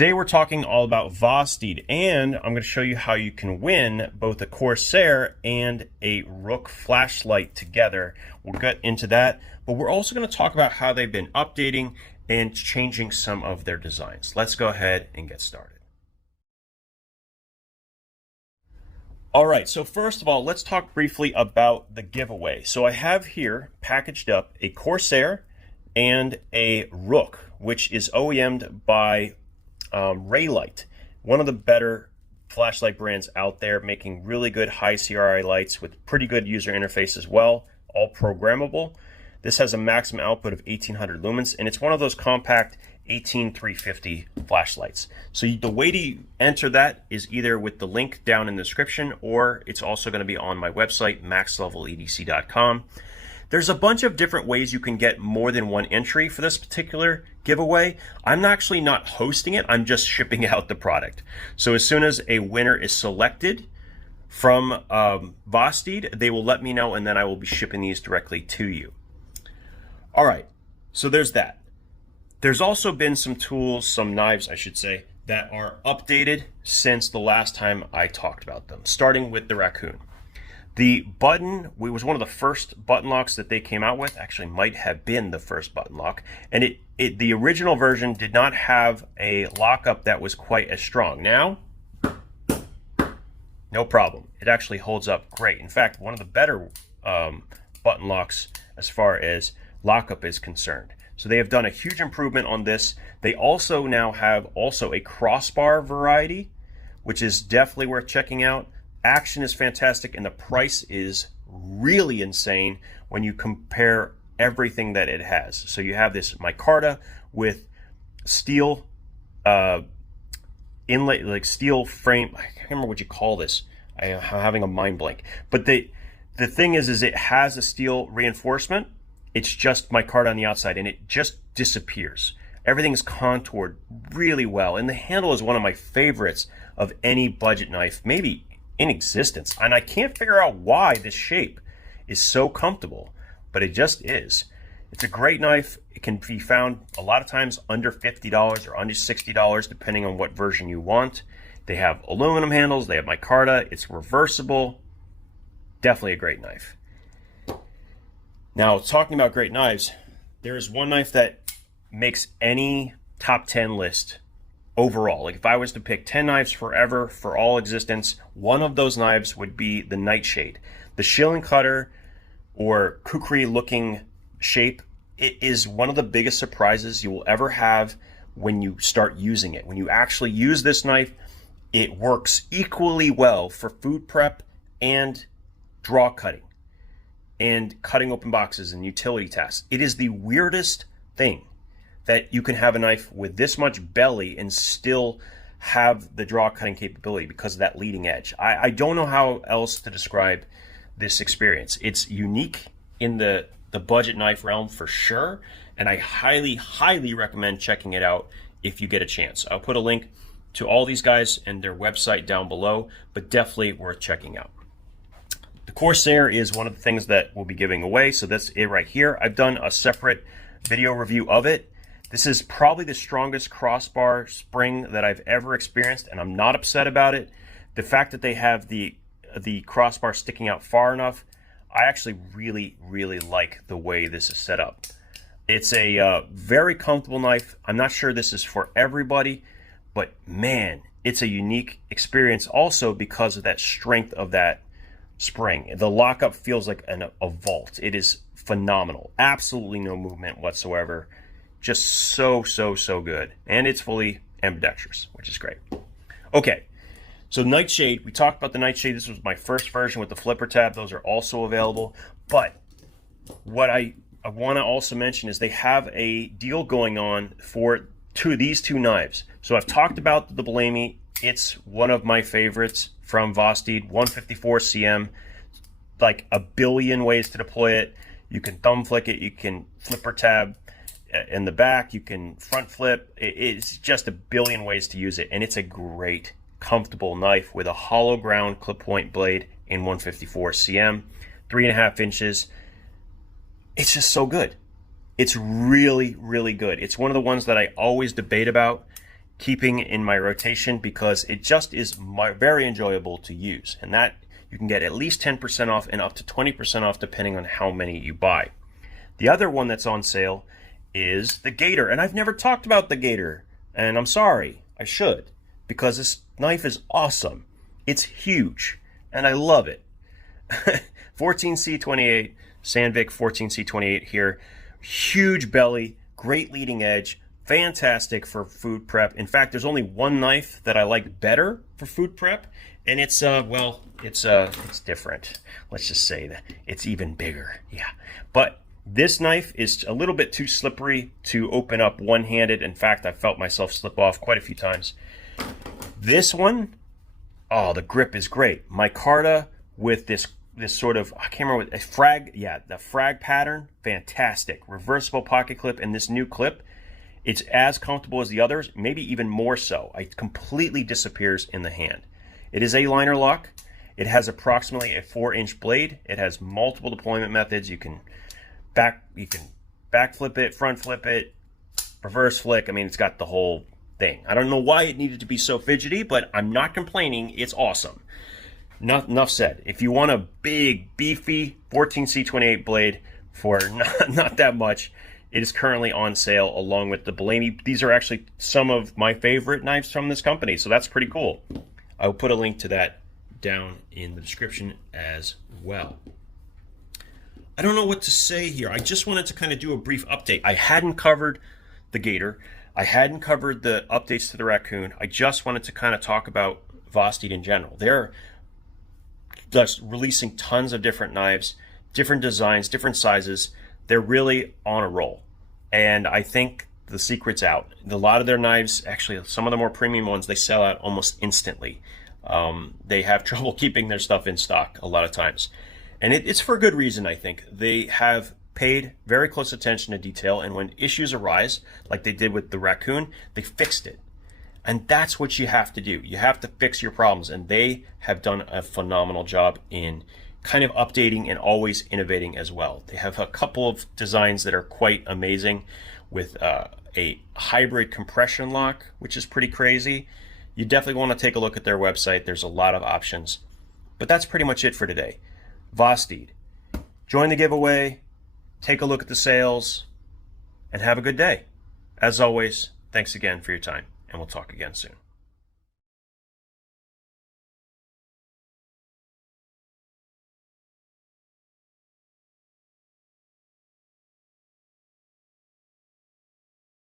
Today we're talking all about Vosteed, and I'm going to show you how you can win both a Corsair and a Rook flashlight together. We'll get into that, but we're also going to talk about how they've been updating and changing some of their designs. Let's go ahead and get started. All right, so first of all, let's talk briefly about the giveaway. So I have here packaged up a Corsair and a Rook, which is OEM'd by Raylight, one of the better flashlight brands out there, making really good high CRI lights with pretty good user interface as well, all programmable. This has a maximum output of 1800 lumens, and it's one of those compact 18350 flashlights. So the way to enter that is either with the link down in the description, or it's also going to be on my website, maxlvledc.com. There's a bunch of different ways you can get more than one entry for this particular giveaway. I'm actually not hosting it, I'm just shipping out the product. So as soon as a winner is selected from Vosteed, they will let me know, and then I will be shipping these directly to you. All right, so there's that. There's also been some tools, some knives I should say, that are updated since the last time I talked about them, starting with the Racoon. The button was one of the first button locks that they came out with, actually might have been the first button lock, and the original version did not have a lockup that was quite as strong. Now, no problem. It actually holds up great. In fact, one of the better button locks as far as lockup is concerned. So they have done a huge improvement on this. They also now have a crossbar variety, which is definitely worth checking out. Action is fantastic, and the price is really insane when you compare everything that it has. So you have this micarta with steel inlay, like steel frame. I can't remember what you call this. I'm having a mind blank. But the thing is it has a steel reinforcement. It's just micarta on the outside, and it just disappears. Everything is contoured really well, and the handle is one of my favorites of any budget knife, maybe in existence. And I can't figure out why this shape is so comfortable, but it just is. It's a great knife. It can be found a lot of times under $50 or under $60, depending on what version you want. They have aluminum handles, they have micarta, it's reversible. Definitely a great knife. Now, talking about great knives, there is one knife that makes any top 10 list overall. Like if I was to pick 10 knives forever, for all existence, one of those knives would be the Nightshade. The shilling cutter or kukri looking shape, it is one of the biggest surprises you will ever have when you start using it. When you actually use this knife, it works equally well for food prep and draw cutting and cutting open boxes and utility tasks. It is the weirdest thing that you can have a knife with this much belly and still have the draw cutting capability because of that leading edge. I don't know how else to describe this experience. It's unique in the budget knife realm for sure, and I highly, highly recommend checking it out if you get a chance. I'll put a link to all these guys and their website down below, but definitely worth checking out. The Corsair is one of the things that we'll be giving away, so that's it right here. I've done a separate video review of it. This is probably the strongest crossbar spring that I've ever experienced, and I'm not upset about it. The fact that they have the crossbar sticking out far enough, I actually really, really like the way this is set up. It's a very comfortable knife. I'm not sure this is for everybody, but man, it's a unique experience also because of that strength of that spring. The lockup feels like a vault. It is phenomenal. Absolutely no movement whatsoever. Just so good. And it's fully ambidextrous, which is great. Okay, so Nightshade, we talked about the Nightshade. This was my first version with the flipper tab. Those are also available. But what I want to also mention is they have a deal going on for these two knives. So I've talked about the Blamey. It's one of my favorites from Vosteed, 154 cm, like a billion ways to deploy it. You can thumb flick it, you can flipper tab in the back, you can front flip. It's just a billion ways to use it, and it's a great, comfortable knife with a hollow ground clip point blade in 154 cm, 3.5 inches. It's just so good. It's really, really good. It's one of the ones that I always debate about, keeping in my rotation because it just is very enjoyable to use. And that you can get at least 10% off and up to 20% off depending on how many you buy. The other one that's on sale is the Gator. And I've never talked about the Gator. And I'm sorry, I should. Because this knife is awesome. It's huge. And I love it. 14C28, Sandvik 14C28 here. Huge belly, great leading edge, fantastic for food prep. In fact, there's only one knife that I like better for food prep, and it's well, it's different. Let's just say that it's even bigger. Yeah, but this knife is a little bit too slippery to open up one-handed. In fact, I felt myself slip off quite a few times. This one, oh, the grip is great. Micarta with this sort of, I can't remember what, a frag, yeah, the frag pattern, fantastic. Reversible pocket clip, and this new clip, it's as comfortable as the others, maybe even more so. It completely disappears in the hand. It is a liner lock. It has approximately a 4-inch blade. It has multiple deployment methods. You can back flip it, front flip it, reverse flick. I mean, it's got the whole thing. I don't know why it needed to be so fidgety, but I'm not complaining. It's awesome. Enough said. If you want a big, beefy 14C28 blade for not that much, it is currently on sale along with the Blamey. These are actually some of my favorite knives from this company, so that's pretty cool. I will put a link to that down in the description as well. I don't know what to say here. I just wanted to kind of do a brief update. I hadn't covered the Gator. I hadn't covered the updates to the Raccoon. I just wanted to kind of talk about Vosteed in general. They're just releasing tons of different knives, different designs, different sizes. They're really on a roll. And I think the secret's out. A lot of their knives, actually some of the more premium ones, they sell out almost instantly. They have trouble keeping their stuff in stock a lot of times. And it's for good reason, I think. They have paid very close attention to detail, and when issues arise, like they did with the Raccoon, they fixed it. And that's what you have to do. You have to fix your problems, and they have done a phenomenal job in kind of updating and always innovating as well. They have a couple of designs that are quite amazing with a hybrid compression lock, which is pretty crazy. You definitely want to take a look at their website. There's a lot of options. But that's pretty much it for today. Vosteed. Join the giveaway, take a look at the sales, and have a good day. As always, thanks again for your time, and we'll talk again soon.